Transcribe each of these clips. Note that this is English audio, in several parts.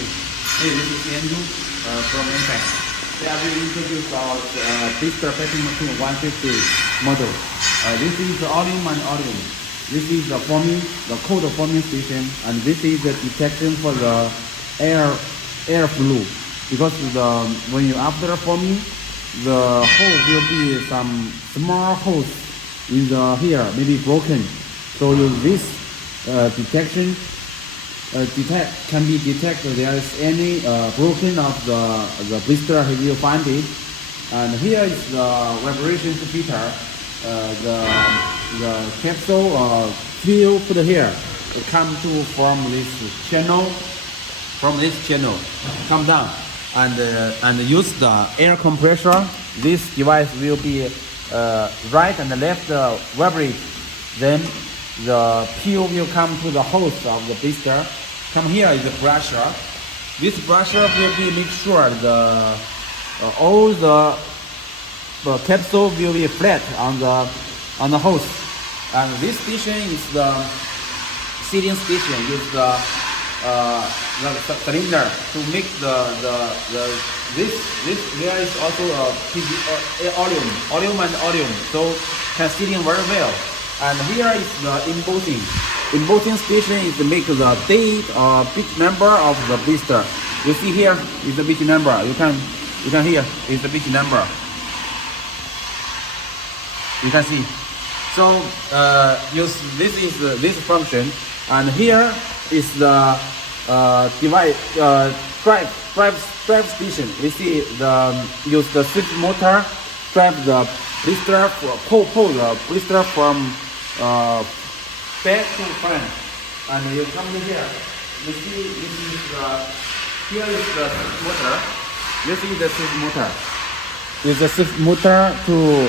Okay. Hey, this is Andrew from Impact. I will introduce our blister packing machine 150 model. This is the volume and volume. This is the forming, the cold forming station, and this is the detection for the air flow. Because when you after forming, the hole will be some small holes in the here, maybe broken. So this detection can be detected there is any broken of the blister. He will find it. And here is the vibration filter. The capsule will put here to come to from this channel. Come down and use the air compressor. This device will be right and left vibrate. Then the peel will come to the host of the blister. Come here is the brusher. This brusher will be make sure all the capsule will be flat on the host. And this station is the sealing station. Use the cylinder to make this there is also a volume and volume, so can sealing very well. And here is the embossing. Embossing station is to make the date or bit number of the blister. You see here is the bit number. You can hear is the bit number. You can see. So use this function, and here is the device drive station. You see use the switch motor drive the blister pull the blister from back to front, and you come to here. You see this is here is the motor. This is the switch motor. Is the switch motor to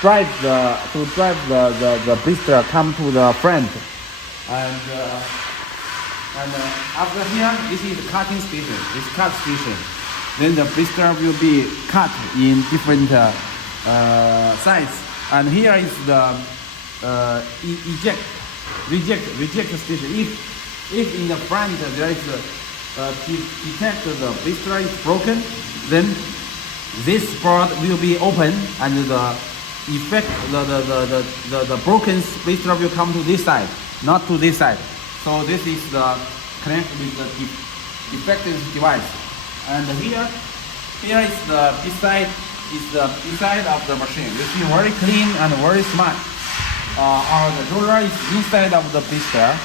drive the blister come to the front, and after here this is the cutting station. This cut station. Then the blister will be cut in different size. And here is the reject station. If in the front there is detect the blister is broken, then this part will be open, and the effect the broken blister will come to this side, not to this side. So this is the connect with the defective device. And here is the inside of the machine. You see very clean and very smart. The roller is inside of the blister,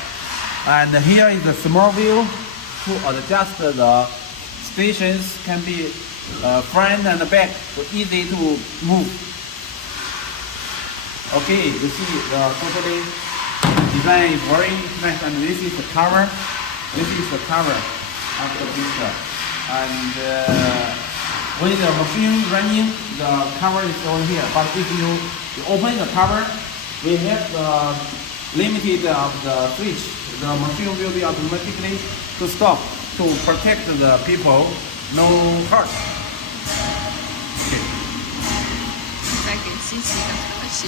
and here is the small wheel to adjust the stations. Can be front and back, so easy to move. Okay, you see the totally design is very nice, and this is the cover. This is the cover of the blister. And when the machine running, the cover is over here. But if you open the cover, we have the limited of the switch. The machine will be automatically to stop to protect the people, no hurt. 再给机器一个特写。